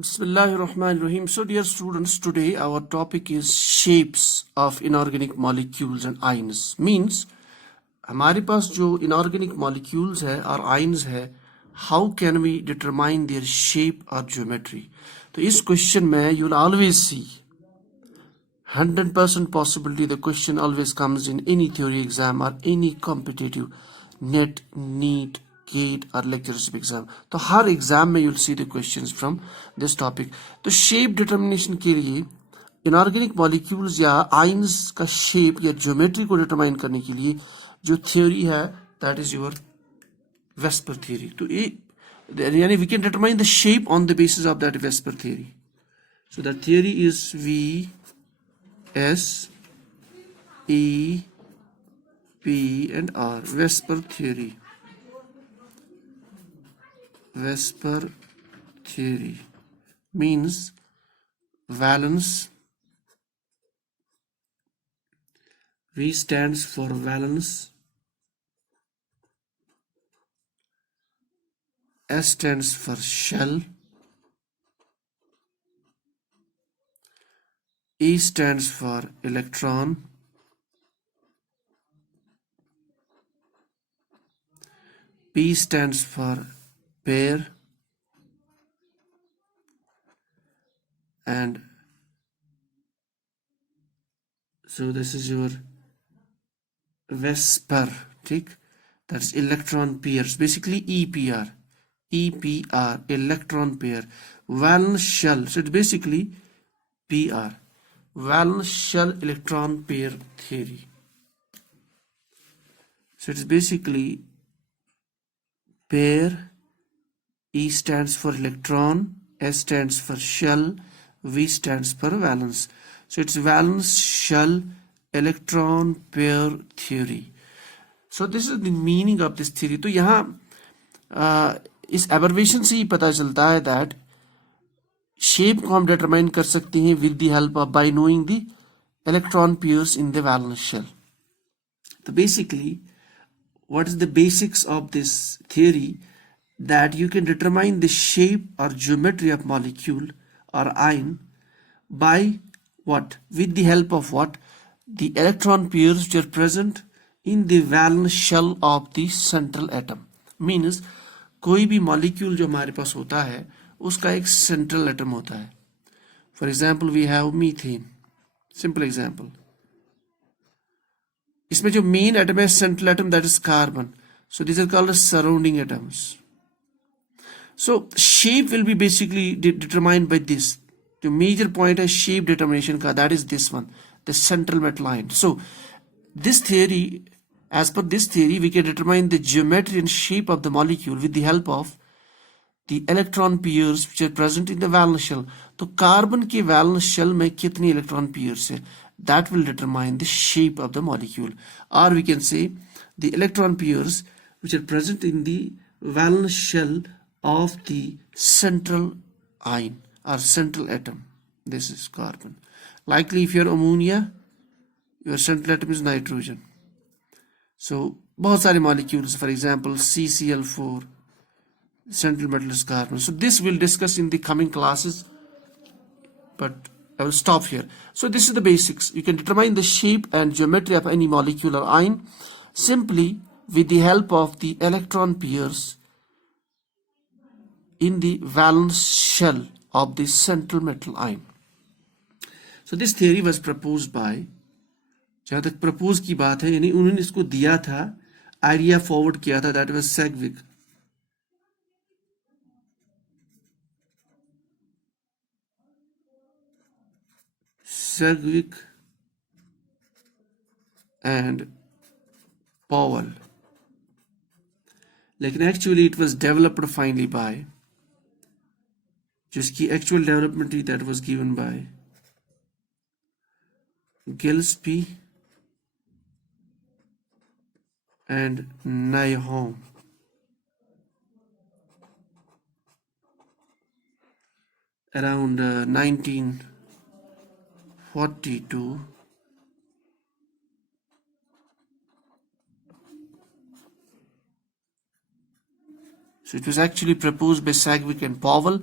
Bismillahirrahmanirrahim. So dear students, today our topic is shapes of inorganic molecules and ions. Means हमारे पास जो inorganic molecules है और ions है, how can we determine their shape or geometry? तो इस question में you will always see 100% possibility the question always comes in any theory exam or any competitive NET, NEET, GATE और lectureship exam. तो हर exam में you'll see the questions from this topic. तो shape determination के लिए inorganic molecules या ions का shape या geometry को determine करने के लिए जो theory है that is your Vesper theory. तो ये यानी we can determine the shape on the basis of that Vesper theory. So the theory is VSEPR and R, Vesper theory. Vesper theory means valence. V stands for valence. S stands for shell. E stands for electron. P stands for pair. And so this is your Vesper, ठीक? That's electron pairs, basically EPR, electron pair. Valence shell, so it's basically PR, valence shell electron pair theory. So it's basically pair. E stands for electron, S stands for shell, V stands for valence. So it's valence shell electron pair theory. So this is the meaning of this theory. तो यहाँ इस abbreviation से ही पता चलता है that shape को हम determine कर सकते हैं with the help of by knowing the electron pairs in the valence shell. So basically, what is the basics of this theory? That you can determine the shape or geometry of molecule or ion by what? With the help of what? The electron pairs which are present in the valence shell of the central atom. Means कोई भी molecule जो हमारे पास होता है उसका एक central atom होता है. For example, we have methane. Simple example. इसमें जो main atom है central atom, that is carbon. So these are called as surrounding atoms. So shape will be basically determined by this. The major point is shape determination ka, that is this one, the central metal ion. So this theory, as per this theory, we can determine the geometry and shape of the molecule with the help of the electron pairs which are present in the valence shell. तो carbon के valence shell में कितनी electron pairs है, that will determine the shape of the molecule. Or we can say the electron pairs which are present in the valence shell of the central ion or central atom. This is carbon. Likely if you're ammonia, your central atom is nitrogen. So बहुत सारे molecules, for example CCl4, central metal is carbon. So this we'll discuss in the coming classes, but I will stop here. So this is the basics. You can determine the shape and geometry of any molecule or ion simply with the help of the electron pairs in the valence shell of the central metal ion. So this theory was proposed by, जहाँ तक propose की बात है यानी उन्होंने इसको दिया था, idea forward किया था, that was Sedgwick and Powell. लेकिन actually it was developed finally by, जिसकी actual development that was given by Gillespie and Nyholm. Around 1942. So it was actually proposed by Sedgwick and Powell,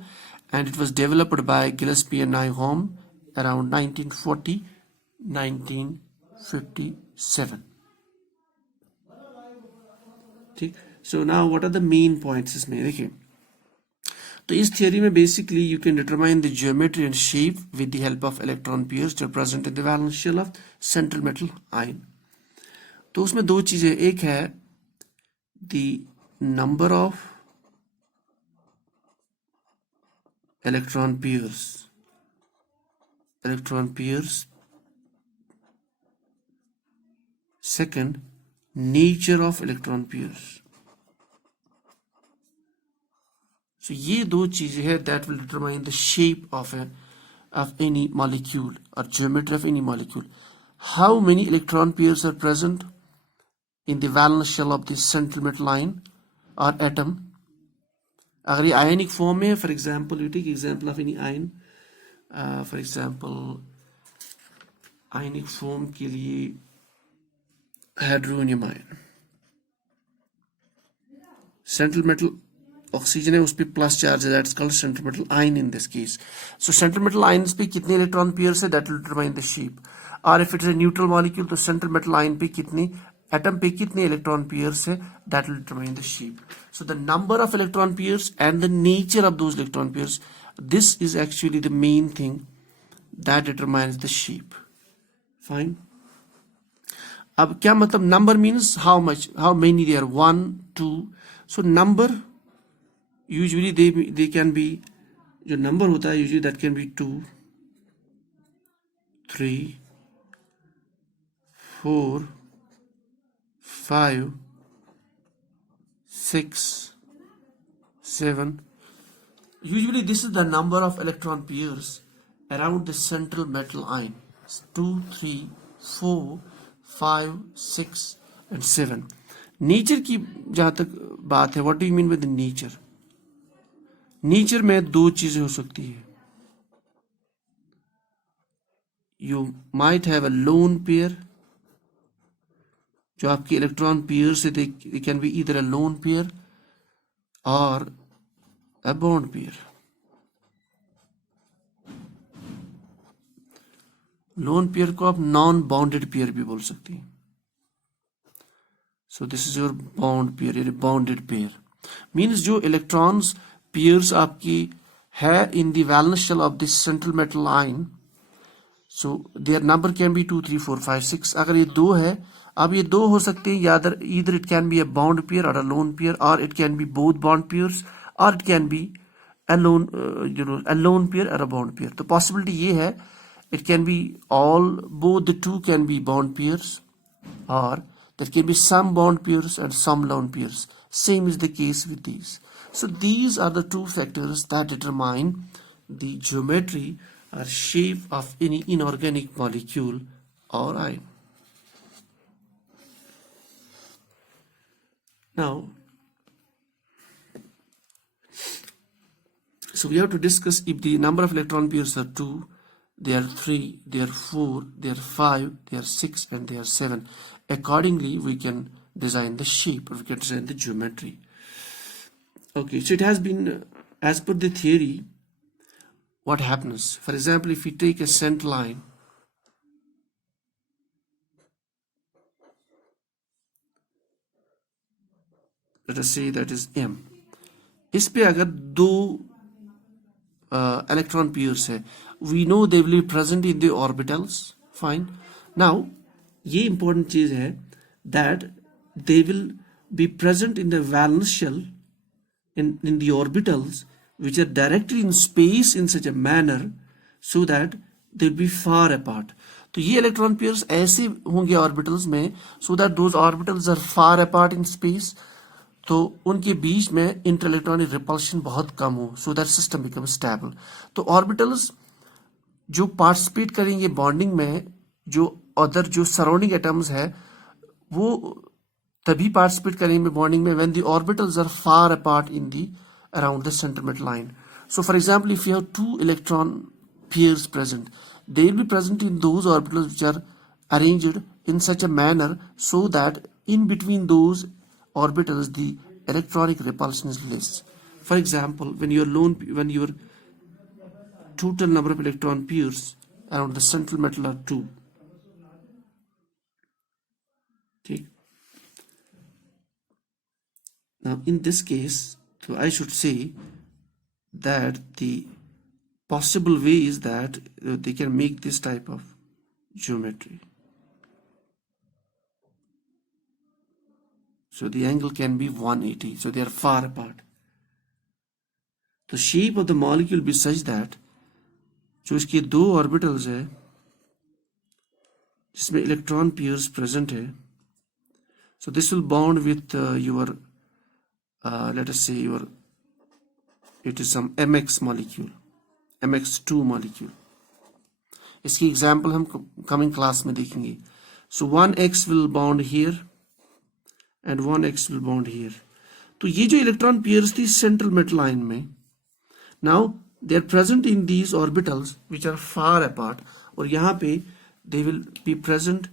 and it was developed by Gillespie and Nyholm around 1940-1957. ठीक. So now what are the main points इसमें देखिए. तो इस theory में basically you can determine the geometry and shape with the help of electron pairs that are present in the valence shell of central metal ion. तो उसमें दो चीजें, एक है the number of electron pairs, second nature of electron pairs. So ये दो चीजें हैं that will determine the shape of any molecule or geometry of any molecule. How many electron pairs are present in the valence shell of the central metal ion or atom? अगर ये ionic form में, for example, you take example of any ion, for example, ionic form के लिए hydronium ion, central metal oxygen है, उस पे plus charge है, that's called central metal ion in this case. So central metal ions पे कितने electron pairs है, that will determine the shape. Or if it is a neutral molecule, तो central metal ion पे कितने atom पे कितने electron pairs है, that will determine the shape. So the number of electron pairs and the nature of those electron pairs, this is actually the main thing that determines the shape. Fine. अब क्या मतलब number means how much, how many there are, 1, 2. So number usually they can be, जो number होता है usually that can be 2, 3, 4, 5, 6, 7. Usually this is the number of electron pairs around the central metal ion. 2, 3, 4, 5, 6 and 7. Nature की जहाँ तक बात है, what do you mean by the nature? Nature में दो चीजें हो सकती है. You might have a lone pair, जो आपकी इलेक्ट्रॉन पेयर से they can be either a lone pair or a bond pair. Lone pair को आप non bonded pair भी बोल सकते हैं. So this is your bond pair, your bonded pair. Means जो electrons pairs आपकी है in the valence shell of this central metal ion, so their number can be 2, 3, 4, 5, 6. अगर ये दो है, अब ये दो हो सकते हैं, या either it can be a bond pair or a lone pair, or it can be both bond pairs, or it can be a lone pair or a bond pair. तो possibility ये है, it can be both the two can be bond pairs, or there can be some bond pairs and some lone pairs. Same is the case with these. So these are the two factors that determine the geometry or shape of any inorganic molecule or ion. Now, so we have to discuss if the number of electron pairs are 2, they are 3, they are 4, they are 5, they are 6 and they are 7. Accordingly, we can design the shape, or we can design the geometry. Okay, so it has been, as per the theory, what happens? For example, if we take a scent line, let us say that is M. इस पे अगर दो electron pairs है, we know they will be present in the orbitals. Fine. Now, ये important चीज है that they will be present in the valence shell in the orbitals which are directly in space in such a manner so that they will be far apart. तो ये electron pairs ऐसे होंगे orbitals में so that those orbitals are far apart in space, तो उनके बीच में इंटरइलेक्ट्रॉनिक repulsion बहुत कम हो, so that system becomes stable. तो orbitals जो पार्टिसिपेट करेंगे बॉन्डिंग में, जो अदर जो सराउंडिंग एटम्स है वो तभी पार्टिसिपेट करेंगे बॉन्डिंग में when the orbitals are far apart in the around the center metal line. So for example, if you have two electron pairs present, they will be present in those orbitals which are arranged in such a manner so that in between those orbitals the electronic repulsion is less. For example, when your total number of electron pairs around the central metal are 2. Okay. Now in this case, so I should say that the possible way is that they can make this type of geometry. So the angle can be 180. So they are far apart. The shape of the molecule be such that जो इसके दो orbitals है जिसमें electron pairs present है, so this will bond with your let us say it is some mx molecule, mx2 molecule. इसकी example हम coming class में देखेंगे. So 1x will bond here and 1x will bond here. तो ये जो electron pairs थी central metal line में, now they are present in these orbitals which are far apart, और यहाँ पे they will be present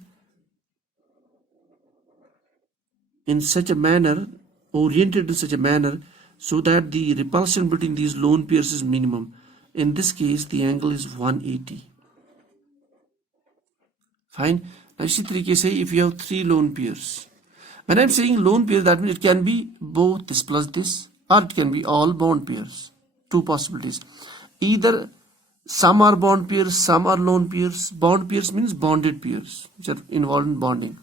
in such a manner, oriented in such a manner so that the repulsion between these lone pairs is minimum. In this case the angle is 180. Fine. Now इसी तरीके से if you have 3 lone pairs, when I'm saying lone pair, that means it can be both this plus this, or it can be all bond pairs. 2 possibilities. Either some are bond pairs, some are lone pairs. Bond pairs means bonded pairs which are involved in bonding.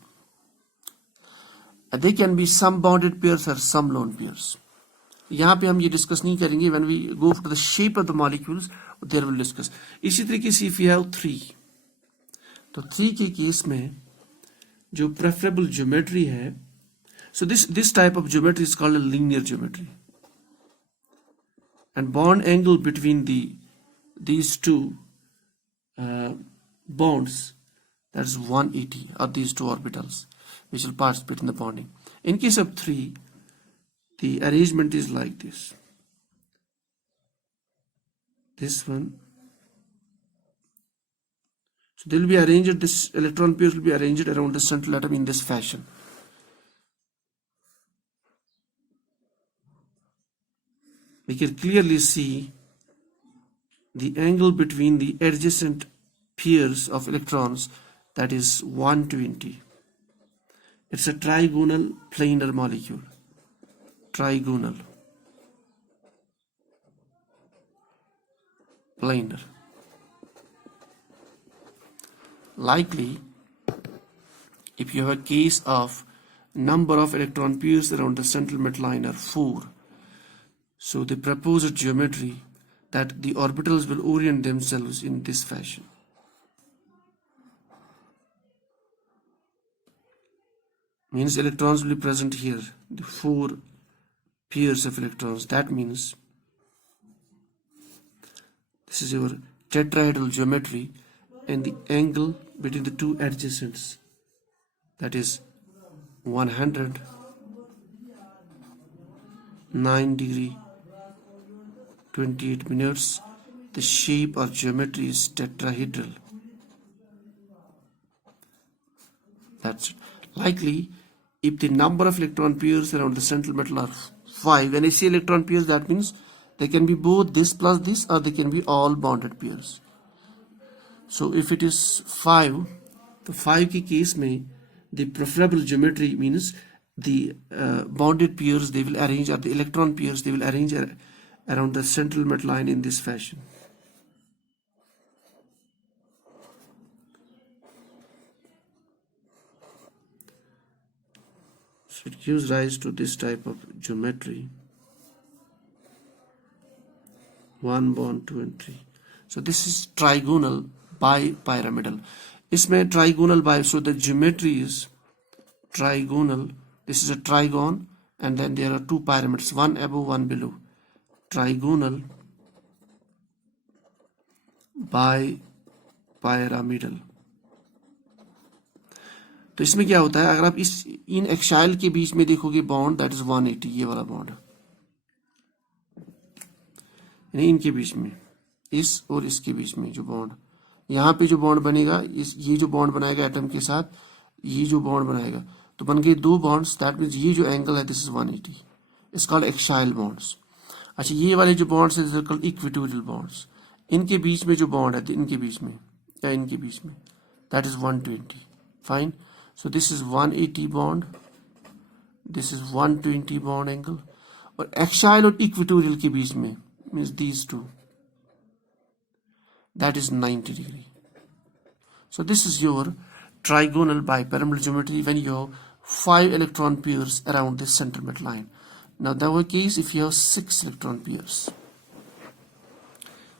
They can be some bonded pairs or some lone pairs. यहाँ पे हम ये discuss नहीं करेंगे. When we go to the shape of the molecules, there we'll discuss. इसी तरीके से if you have 3, तो 3 के केस में जो preferable geometry है, so this type of geometry is called a linear geometry, and bond angle between these two bonds, that is 180, or these two orbitals which will participate in the bonding. In case of 3, the arrangement is like this. This one, so they will be arranged, this electron pairs will be arranged around the central atom in this fashion. We can clearly see the angle between the adjacent pairs of electrons, that is 120. It's a trigonal planar molecule. Trigonal planar. Likely, if you have a case of number of electron pairs around the central metal line are 4, so the proposed geometry that the orbitals will orient themselves in this fashion. Means electrons will be present here, the 4 pairs of electrons. That means this is your tetrahedral geometry, and the angle between the two adjacents, that is 109 degree 28 minutes. The shape or geometry is tetrahedral. That's it. Likely, if the number of electron pairs around the central metal are 5, when I say electron pairs, that means they can be both this plus this, or they can be all bonded pairs. So if it is 5, the 5 के case में the preferable geometry means the bonded pairs they will arrange, or the electron pairs they will arrange around the central metal line in this fashion. So it gives rise to this type of geometry. 1 bond 2 and 3. So this is trigonal bipyramidal. इसमें trigonal bi, so the geometry is trigonal. This is a trigon, and then there are 2 pyramids, one above, one below. Trigonal bipyramidal. तो इसमें क्या होता है, अगर आप इस इन exile के बीच में देखोगे बॉन्ड, दैट इज 180, ये वाला बॉन्ड, यानी इनके बीच में, इस और इसके बीच में जो बॉन्ड, यहाँ पे जो बॉन्ड बनेगा, इस ये जो बॉन्ड बनाएगा एटम के साथ, ये जो बॉन्ड बनाएगा, तो बन गए 2 बॉन्ड्स. दैट मीन्स ये जो एंगल है this is 180. It's called axial bonds. अच्छा, ये वाले जो बॉन्ड्स है this are called equatorial bonds. इनके बीच में जो बॉन्ड है, इनके बीच में या इनके बीच में, that is 120. Fine. So this is 180 bond, this is 120 bond angle. और axial और equatorial के बीच में means these two, that is 90 degree. So this is your trigonal bipyramidal geometry when you have 5 electron pairs around this center midline. Now that was case if you have 6 electron pairs.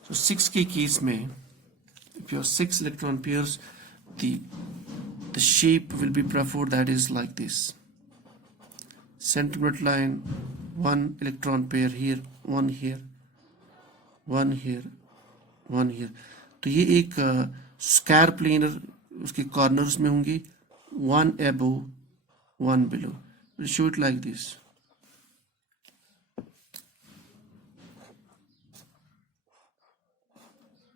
So 6 के case में, if you have 6 electron pairs, the shape will be performed that is like this. Center midline, 1 electron pair here, 1 here, 1 here, 1 here. तो ये एक square planar उसके corners में होंगे, 1 above 1 below. We'll show it like this.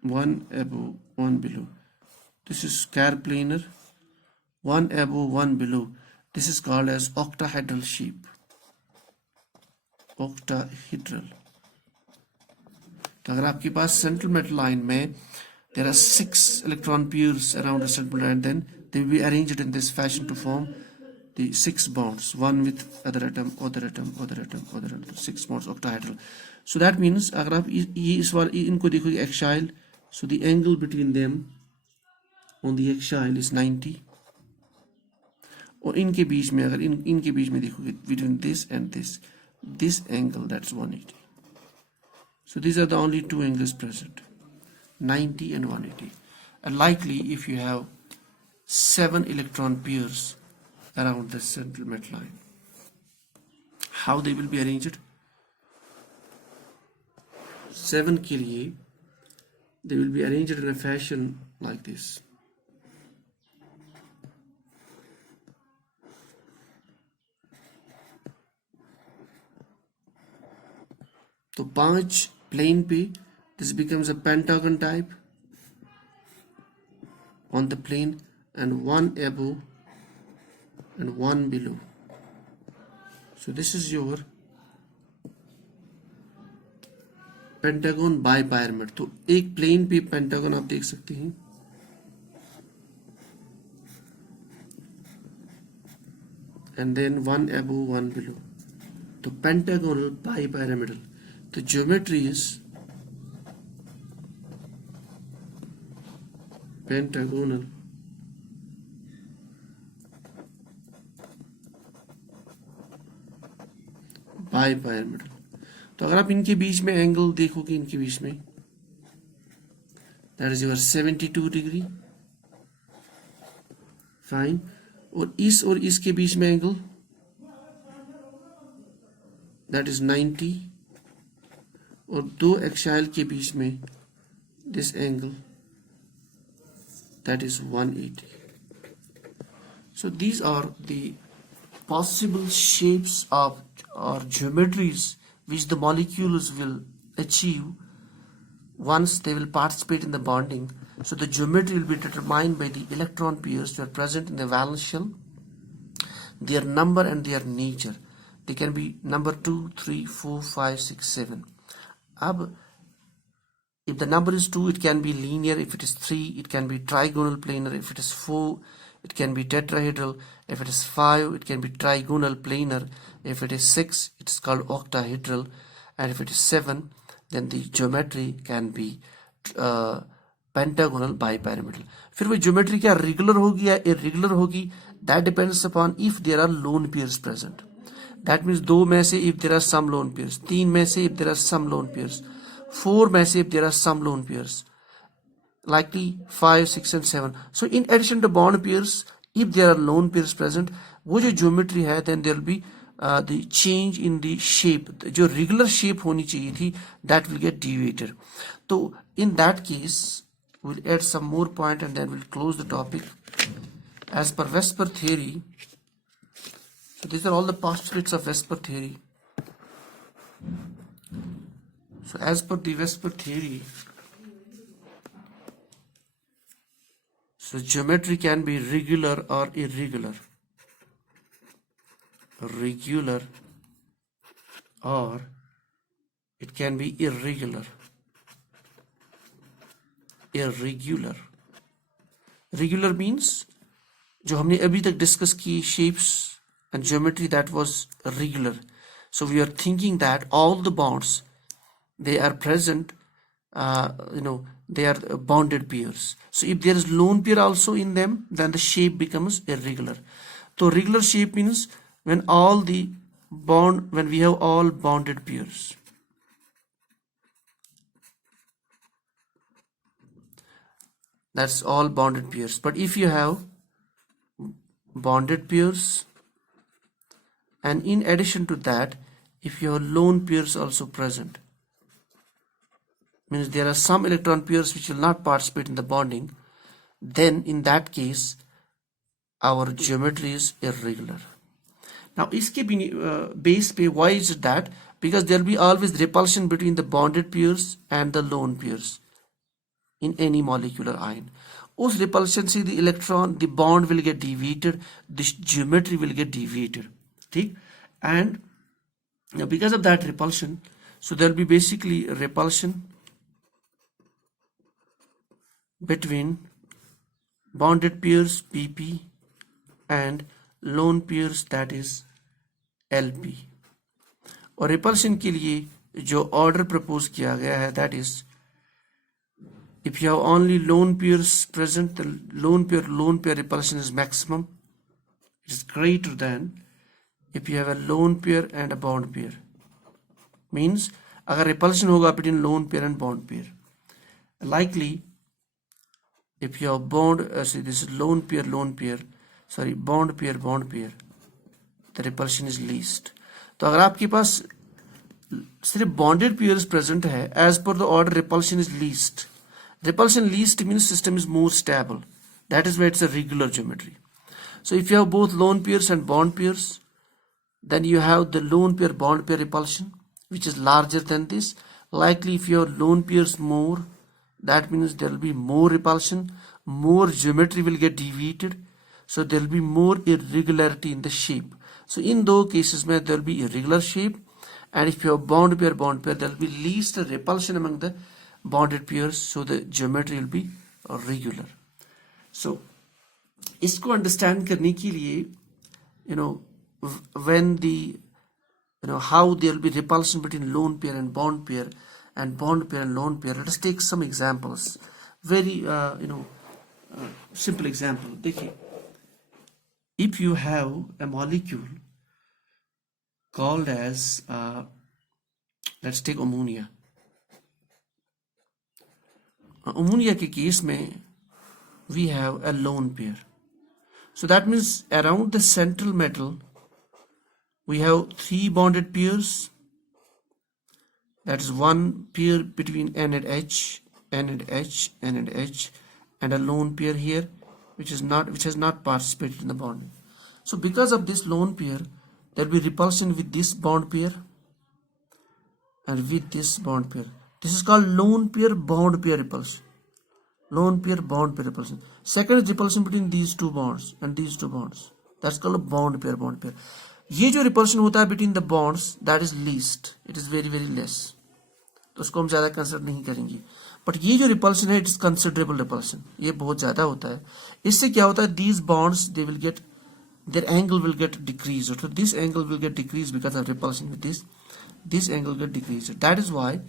One above, 1 below. This is square planar, 1 above, 1 below. This is called as octahedral shape. Octahedral. तो अगर आपके पास central metal line में there are 6 electron pairs around the central line, then they will be arranged in this fashion to form the 6 bonds, one with other atom, other atom, other atom, other atom, 6 bonds, octahedral. So that means अगर आप ये इस बार इनको देखोगे axial, so the angle between them on the axial is 90. और इनके बीच में अगर इनके बीच में देखोगे between this and this angle, that's 180. So these are the only two angles present, 90 and 180. And likely if you have 7 electron pairs around the central midline, how they will be arranged? 7 के लिए they will be arranged in a fashion like this. तो 5 plane पे this becomes a pentagon type on the plane, and 1 above and 1 below. So this is your pentagon bipyramid. तो एक plane पे pentagon आप देख सकते हैं, and then 1 above 1 below. तो पेंटागोनल बाय पायरामिडल. तो geometry is pentagonal bipyramidal. तो अगर आप इनके बीच में एंगल देखोगे, इनके बीच में that is your 72 degree. Fine. और इसके बीच में एंगल दैट इज 90. और दो एक्साइल के बीच में this angle that is 180. So these are the possible shapes of or geometries which the molecules will achieve once they will participate in the bonding. So the geometry will be determined by the electron pairs that are present in the valence shell, their number and their nature. They can be number 2, 3, 4, 5, 6, 7. Ab, if the number is 2, it can be linear. If it is 3, it can be trigonal planar. If it is 4, it can be tetrahedral. If it is 5, it can be trigonal planar. If it is 6, it is called octahedral. And if it is 7, then the geometry can be pentagonal bipyramidal. फिर वो geometry क्या regular होगी या irregular होगी, that depends upon if there are lone pairs present. That means 2 में से if there are some lone pairs, 3 में से if there are some lone pairs, 4 में से if there are some lone pairs, likely 5, 6 and 7. So in addition to bond pairs, if there are lone pairs present, वो जो geometry है, then there will be the change in the shape. जो regular shape होनी चाहिए थी, that will get deviated. So in that case, we'll add some more point and then we'll close the topic. As per Vesper theory, so these are all the postulates of Vesper theory. So as per the Vesper theory, so geometry can be regular or irregular. Regular or it can be irregular. irregular. Regular means जो हमने अभी तक discuss की shapes and geometry, that was regular. So we are thinking that all the bonds, they are present, they are bonded pairs. So if there is lone pair also in them, then the shape becomes irregular. So regular shape means when we have all bonded pairs. That's all bonded pairs. But if you have bonded pairs, and in addition to that, if you have lone pairs also present, means there are some electron pairs which will not participate in the bonding, then in that case our geometry is irregular. Now iske base pe, why is it that? Because there will be always repulsion between the bonded pairs and the lone pairs in any molecular ion. Us repulsion से the bond will get deviated, this geometry will get deviated. ठीक? And because of that repulsion, so there will be basically repulsion between bonded pairs PP and lone pairs, that is LP. और repulsion के लिए जो order propose किया गया है, that is, if you have only lone pairs present, the lone pair repulsion is maximum. It is greater than if you have a lone pair and a bond pair. Means अगर repulsion होगा between lone pair and bond pair, likely if you have bond, this is bond pair, the repulsion is least. तो अगर आपके पास सिर्फ bonded pairs present है, as per the order repulsion is least. Repulsion least means system is more stable. That is why it's a regular geometry. So if you have both lone pairs and bond pairs, then you have the lone pair bond pair repulsion, which is larger than this. Likely if you have lone pairs more, that means there will be more repulsion, more geometry will get deviated, so there will be more irregularity in the shape. So in those cases there will be irregular shape, and if you have bond pair, there will be least repulsion among the bonded pairs, so the geometry will be regular. So इसको understand करने के लिए, when the how there will be repulsion between lone pair and bond pair and bond pair and lone pair, let us take some examples. Very simple example. देखिए, if you have a molecule called as let's take ammonia. Ammonia के case में we have a lone pair. So that means around the central metal we have 3 bonded pairs. That is one pair between N and H, N and H, N and H, and a lone pair here which has not participated in the bonding. So because of this lone pair, there will be repulsion with this bond pair and with this bond pair. This is called lone pair bond pair repulsion. Lone pair bond pair repulsion. Second is repulsion between these two bonds and these two bonds. That's called a bond pair bond pair. ये जो repulsion होता है between the bonds, that is least. It is very very less. तो उसको हम ज़्यादा consider नहीं करेंगे. बट ये जो repulsion है, it is considerable repulsion. ये बहुत ज़्यादा होता है. इससे क्या होता है? These bonds, they will get, their angle will get decreased. So this angle will get decreased because of repulsion with this. This angle will get decreased. That is why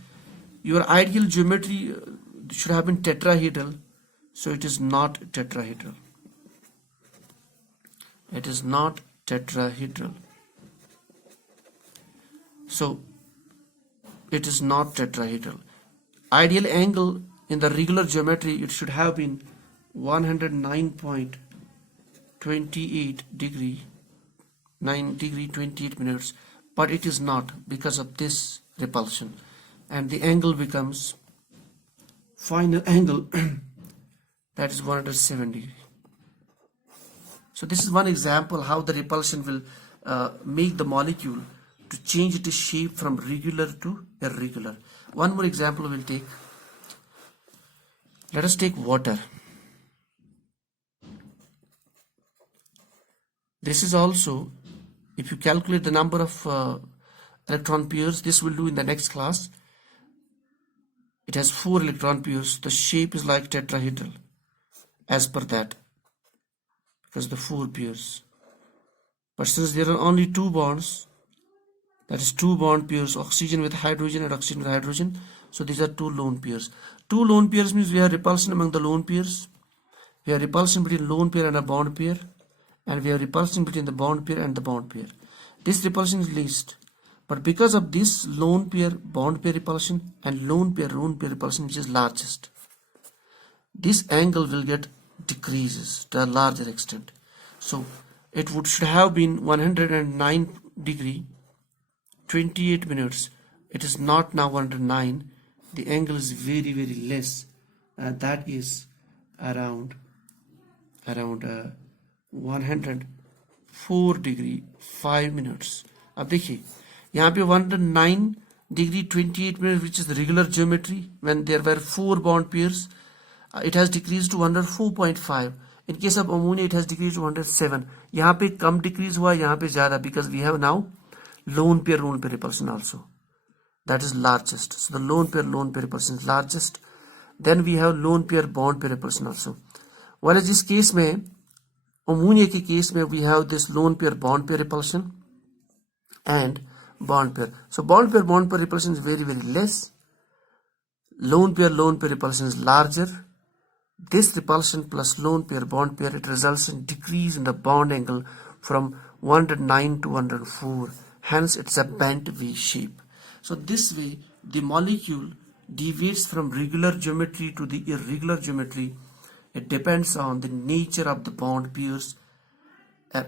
your ideal geometry should have been tetrahedral. So it is not tetrahedral. It is not tetrahedral. So it is not tetrahedral. Ideal angle in the regular geometry, it should have been 109.28 degree, 9 degree 28 minutes, but it is not because of this repulsion, and the angle becomes final angle that is 170. So this is one example how the repulsion will make the molecule to change its shape from regular to irregular. One more example we'll take. Let us take water. This is also, if you calculate the number of electron pairs, this will do in the next class. it has 4 electron pairs. The shape is like tetrahedral as per that, because the 4 pairs. But since there are only 2 bonds, that is 2 bond pairs, oxygen with hydrogen and oxygen with hydrogen, so these are 2 lone pairs. 2 lone pairs means we have repulsion among the lone pairs, we have repulsion between lone pair and a bond pair, and we have repulsion between the bond pair and the bond pair. This repulsion is least, but because of this lone pair bond pair repulsion and lone pair repulsion, which is largest, this angle will get decreases to a larger extent. So it should have been 109 degree 28 minutes. It is not now 109. The angle is very less. That is around 104 degree 5 minutes. अब देखिए यहाँ पे 109 degree 28 minutes, which is the regular geometry when there were 4 bond pairs, it has decreased to 104.5. In case of ammonia it has decreased to 107. यहाँ पे कम decrease हुआ, यहाँ पे ज़्यादा, because we have now lone pair repulsion also, that is largest. So the lone pair repulsion is largest. Then we have lone pair bond pair repulsion also. Whereas this case में ammonia के case में we have this lone pair bond pair repulsion and bond pair. So bond pair repulsion is very less. Lone pair repulsion is larger. This repulsion plus lone pair bond pair, it results in decrease in the bond angle from 109 to 104. Hence it's a bent V shape. So this way the molecule deviates from regular geometry to the irregular geometry. It depends on the nature of the bond pairs,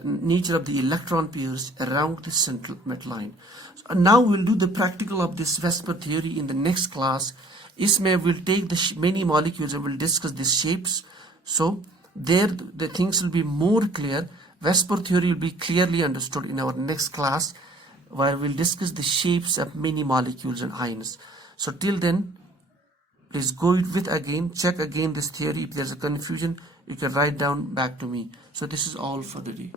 nature of the electron pairs around the central metal line. So now we'll do the practical of this Vesper theory in the next class. Isme we'll take the many molecules and we'll discuss these shapes. So there the things will be more clear. Vesper theory will be clearly understood in our next class, where we'll discuss the shapes of many molecules and ions. So till then, please go with again, check again this theory. If there's a confusion, you can write down back to me. So this is all for the day.